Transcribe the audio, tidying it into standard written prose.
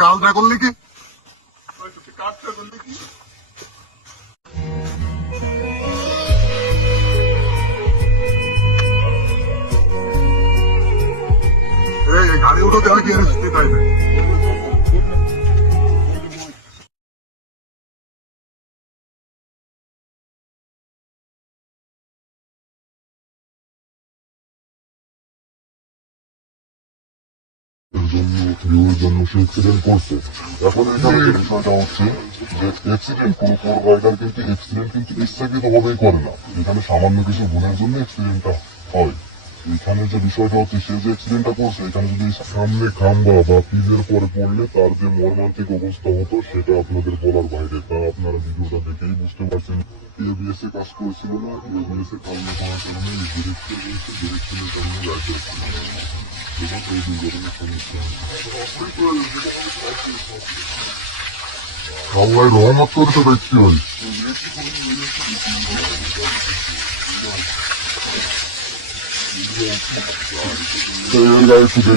কাজটা করলে কি কাজটা করলে কি গাড়ি উঠোতে আমি কি তাই না জন্য সে অ্যাক্সিডেন্ট করছে। এখন এখানে যে বিষয়টা হচ্ছে যে অ্যাক্সিডেন্ট কোনো ফোর রাইডার কিন্তু অ্যাক্সিডেন্ট কিন্তু ইচ্ছাকৃত ভাবেই করে না, এখানে সামান্য কিছু ভুলের জন্য অ্যাক্সিডেন্টটা হয়। এখানে যে বিষয়টা হচ্ছে সে যে অ্যাক্সিডেন্টটা করছে এখানে যদি সামনে খাম্বা বা পিজের পরে পড়লে তার যে মর্মান্তিক অবস্থা হতো সেটা আপনাদের বলার বাইরে, তা আপনারা ভিডিওটা দেখেই বুঝতে পারছেন। এবিএস এ কাজ করেছিল না, এবিএস এ কাজ না করার কারণে ডিরেক্টর রয়েছে, ডিরেক্টরের কারণে রাইড এবং এই দুর্ঘটনার সমস্যা আল্লাহ রহমত করতে দেখছি ওই গাড়ি ছুটে